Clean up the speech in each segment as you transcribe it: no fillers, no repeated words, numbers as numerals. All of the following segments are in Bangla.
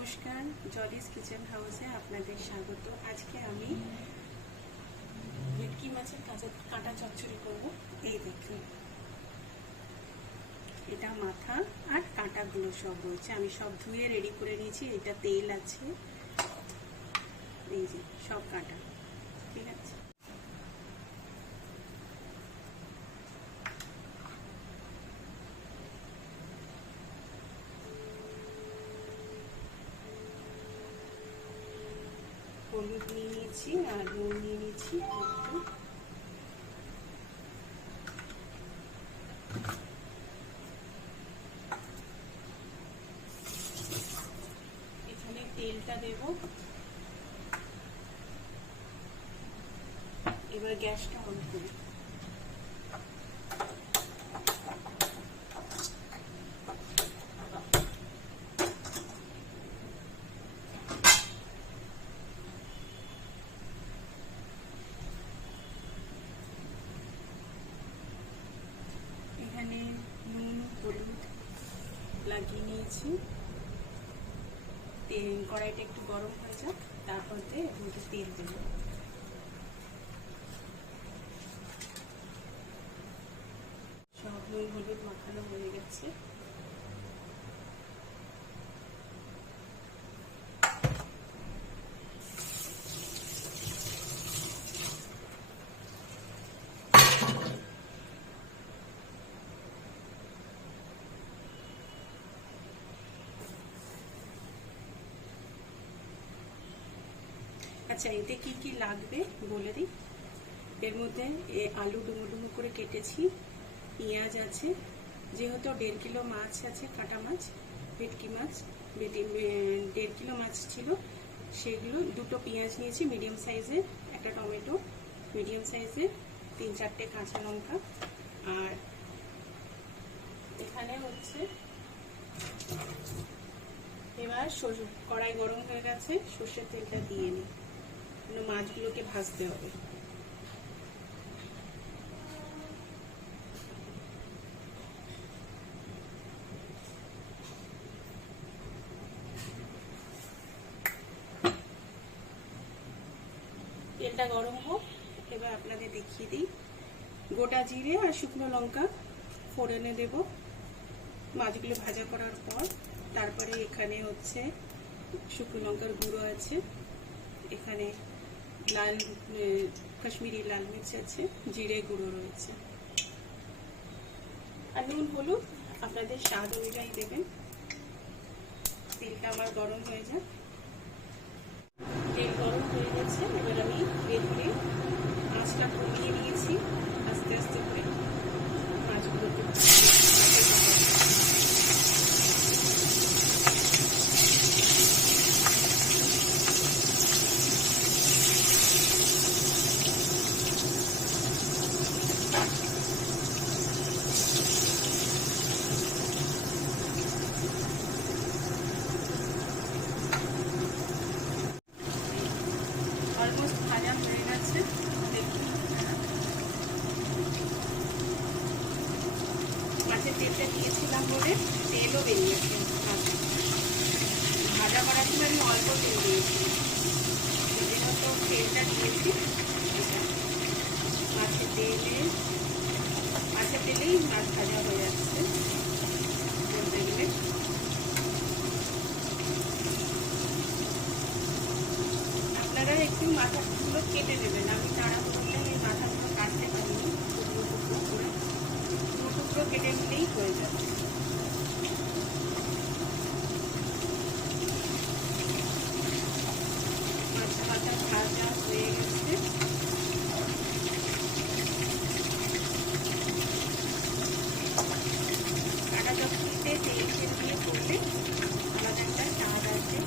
নমস্কার, জলিস কিচেন হাউসে আপনাদের স্বাগত। আজকে আমি ভেটকি মাছের কাঁটা চচ্চড়ি করব। এই দেখুন, এটা মাথা আর কাঁটাগুলো সব রয়েছে। আমি সব ধুয়ে রেডি করে নিয়েছি। এটা তেল আছে, এই যে সব কাঁটা, ঠিক আছে। হলুদ নিয়ে নিয়েছি আর নুন নিয়ে নিয়েছি একটু। এখানে তেলটা দেব। এবার গ্যাসটা অন করি। এখানে নুন হলুদ লাগিয়ে নিয়েছি। কড়াইটা একটু গরম হয়ে যাক, তারপর একটু তেল দেব। সব নুন হলুদ মাখানো হয়ে গেছে। আচ্ছা, এতে কি কি লাগবে বলে দিই। এর মধ্যে আলু ডুমো ডুমো করে কেটেছি, পেঁয়াজ আছে, যেহেতু 1.5 কিলো মাছ আছে, কাটা মাছ, ভেটকি মাছ, 1.5 কিলো মাছ ছিল, সেগুলো। 2টো পেঁয়াজ নিয়েছি মিডিয়াম সাইজের, একটা টমেটো মিডিয়াম সাইজের, 3-4টে কাঁচা লঙ্কা। আর এখানে হচ্ছে, এবার কড়াই গরম হয়ে গেছে, সর্ষের তেলটা দিয়ে নিই। মাছগুলোকে ভাজতে হবে। তেলটা গরম হোক, এবার আপনাদের দেখিয়ে দিই। গোটা জিরে আর শুকনো লঙ্কা ফোড়নে দেব মাছগুলো ভাজা করার পর। তারপরে এখানে হচ্ছে শুকনো লঙ্কার গুঁড়ো আছে, এখানে কাশ্মীরি লাল মির্চ আছে, জিরে গুঁড়ো রয়েছে, আর নুন হলুদ আপনাদের স্বাদ অনুযায়ী দেবেন। তেলটা আমার গরম হয়ে যায়। তেল গরম হয়ে গেছে, এবার আমি তেলকে আঁচটা কমিয়ে নিয়েছি। আস্তে আস্তে করে মাছগুলোকে অলমোস্ট ভাজা হয়ে গেছে। দেখুন, মাছের তেলটা দিয়েছিলাম বলে তেলও বেরিয়েছে। ভাজা করার সময় আমি অল্প তেল দিয়েছি, যেহেতু তেলটা দিয়েছি। মাছের তেলেই মাছ ভাজা হয়ে যাচ্ছে বলতে গেলে। আপনারা একটু মাথাগুলো কেটে নেবেন। আমি তাড়াহুড়োতে আমি মাথাগুলো কাটতে পারিনি, টুকরো কেটে নিলেই হয়ে যাবে। মাথা ভাজা হয়ে গেছে। কাঁটা চচ্চড়িতে তেল দিয়ে করলে আলাদা একটা স্বাদ আছে।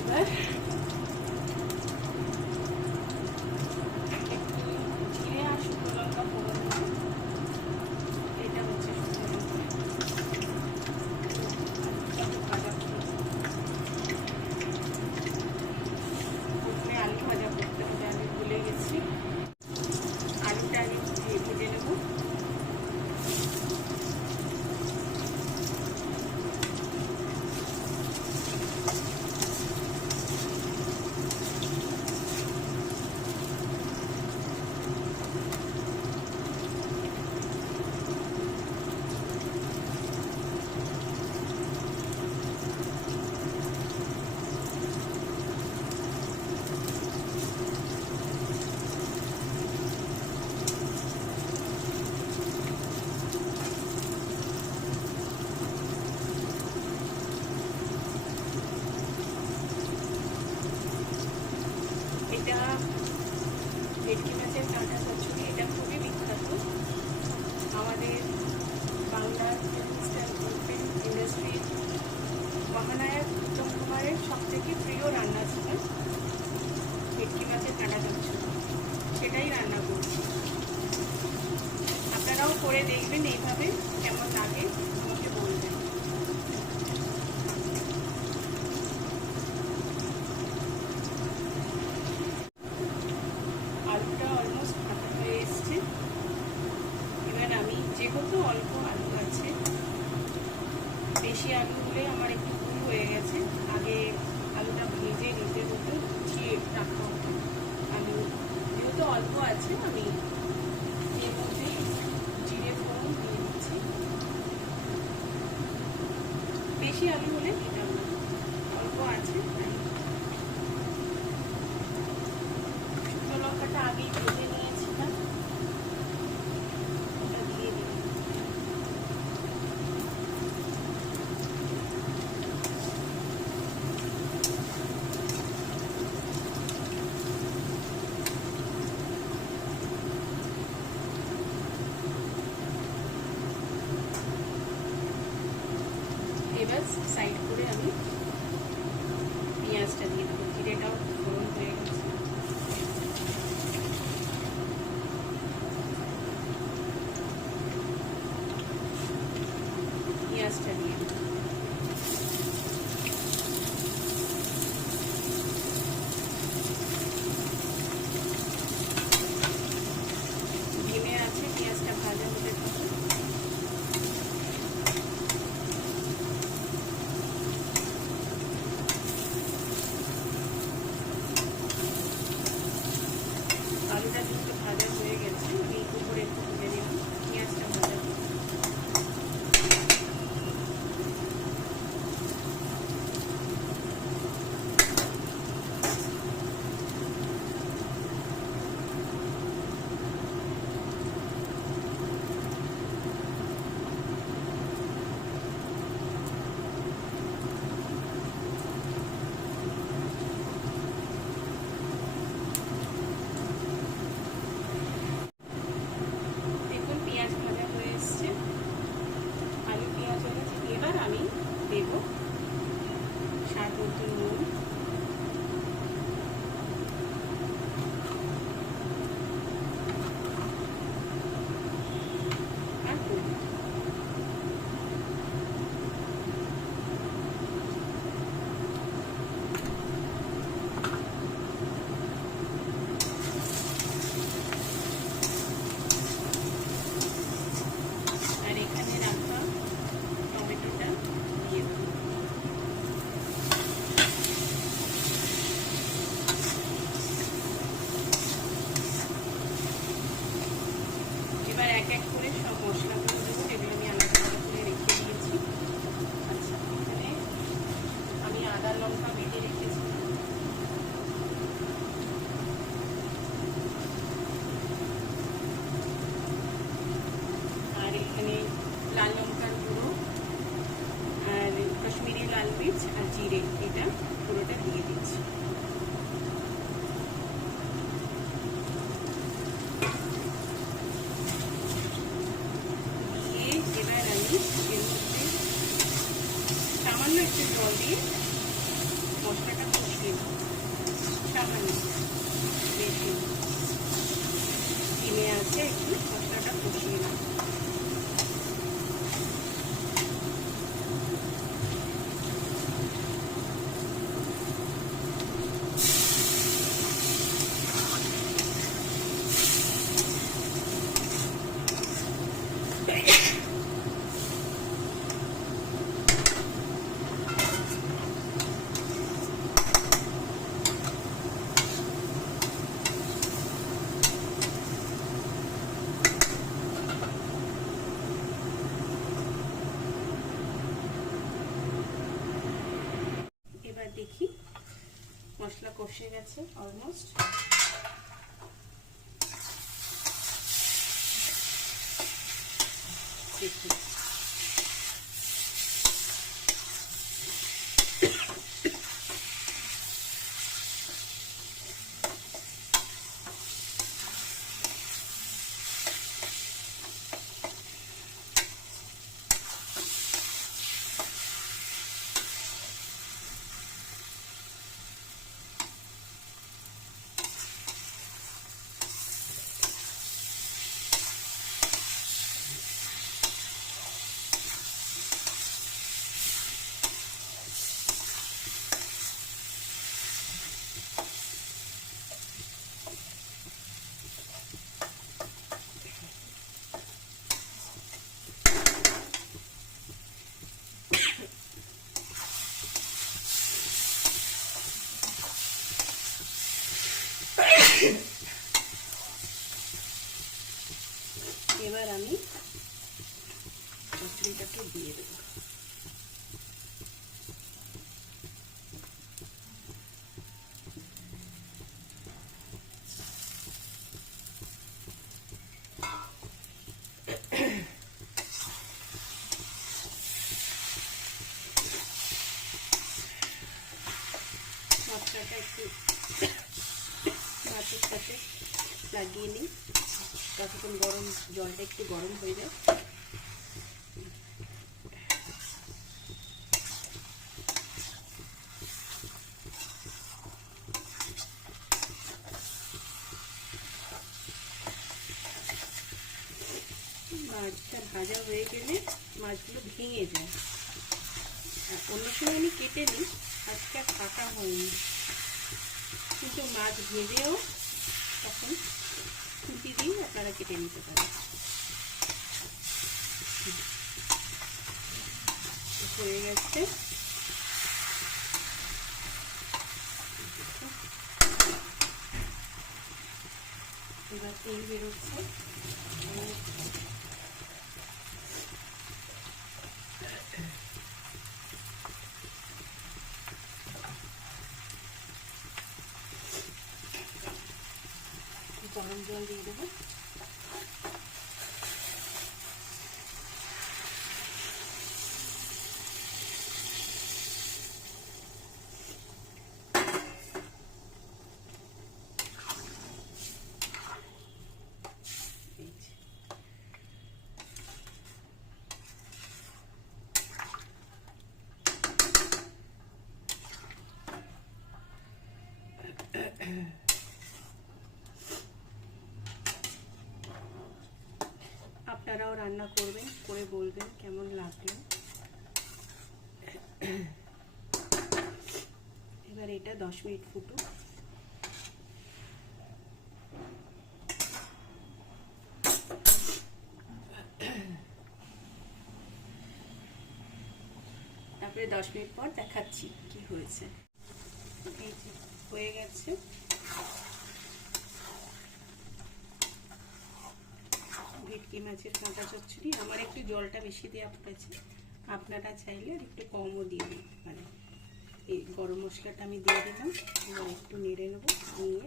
এবার আপনারাও করে দেখবেন এইভাবে, কেমন লাগে আমাকে বলবেন। আলুটা অলমোস্ট ভাজা হয়ে এসছে। এবার আমি, যেহেতু অল্প আলু আছে, বেশি আলু হলে আমার একটু ভুল হয়ে গেছে, আগে আলুটা ভেজে নিতে হতো, গুছিয়ে রাখা হতো। আলু যেহেতু অল্প আছে, আমি এর মধ্যে জিরে ফোড়ন দিয়ে দিচ্ছি। বেশি আলু হলে দিতাম না, অল্প আছে। শুকনো লঙ্কাটা আগেই ভেজে নিয়েছিলাম, ওটা দিয়ে দিই। এবার সাইড করে আমি পেঁয়াজটা দিয়ে দেবো। জিরেটাও ফোড়ন হয়ে গেছে। পেঁয়াজটা দিয়ে দেবো। ধিমে আছে, পেঁয়াজটা ভাজা হতে থাকুন। আলুটা কিন্তু ভাজা হয়ে গেছে, আমি উপরে একটু তুলে দিলাম। পেঁয়াজটা ভাজা দেব স্বাদ মতো নুন, আর হলুদ। আর এখানে রাখা টমেটোটা দিয়ে দেব। এবার এক এক করে সব মশলাগুলো দেবো, যেগুলো আমি আলাদা আলাদা করে রেখে দিয়েছি। আচ্ছা, এখানে আমি আদা লঙ্কা বেটে রেখেছি, আর এখানে লাল লঙ্কার গুঁড়ো আর কাশ্মীরি লাল মির্চ আর জিরে, এটা পুরোটা দিয়ে দিচ্ছি। এবার আমি এর মধ্যে সামান্য একটু জল দিয়ে মশলাটা কষিয়ে নেব। সামান্য, বেশি ডিমে আছে, একটু মশলাটা কষিয়ে নেব। এবার দেখি মশলা কষে গেছে অলমোস্ট। দেখি এবার আমি চচ্চড়িটাকে দিয়ে দেবো। মশলাটা একটু মাছের সাথে লাগিয়ে নিই, ততক্ষণ জলটা একটু গরম হয়ে যায়। মাছটা ভাজা হয়ে গেলে মাছগুলো ভেঙে যায়। অন্য সময় আমি কেটে নিই, আজকে আর কাটা হয়নি, কিন্তু মাছ ভেজেও তখন খুঁটি দিয়ে আপনারা কেটে নিতে পারেন। হয়ে গেছে। এবার তেল বেরোচ্ছে। গরম জল দিয়ে দেবো। আপনারাও রান্না করবেন, করে বলবেন কেমন লাগলো। এবার এটা 10 মিনিট ফুটুক। তারপরে 10 মিনিট পর দেখাচ্ছি কি হয়েছে। এই যে হয়ে গেছে। ভেটকি মাছের কাঁটা চচ্চড়ি। আমার একটু জলটা বেশি দেওয়া হয়েছে, আপনারা চাইলে একটু কমও দিয়ে দিতে পারেন। এই গরম মশলাটা আমি দিয়ে দিলাম। এবার একটু নেড়ে নেবো, নিয়ে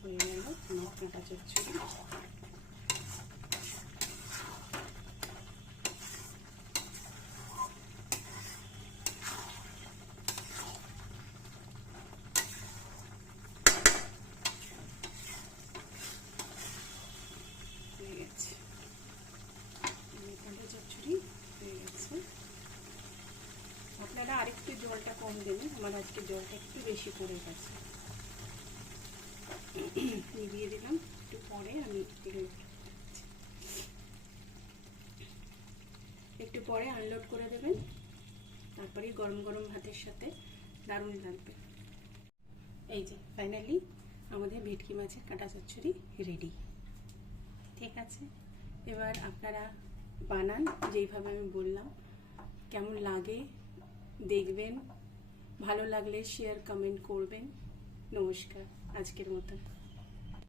হয়ে গেল আমার কাঁটা চচ্চড়ি। আপনারা আরেকটু জলটা কম দেবেন, আমার আজকে জলটা একটু বেশি পড়ে গেছে। দিয়ে দিলাম, একটু পরে আমি একটু পরে আনলোড করে দেবেন, তারপরে গরম গরম ভাতের সাথে দারুণ লাগবে। এই যে ফাইনালি আমাদের ভেটকি মাছের কাঁটা চচ্চড়ি রেডি। ঠিক আছে, এবার আপনারা বানান যেইভাবে আমি বললাম। কেমন লাগে দেখবেন, ভালো লাগলে শেয়ার কমেন্ট করবেন। নমস্কার, আজকের মতো।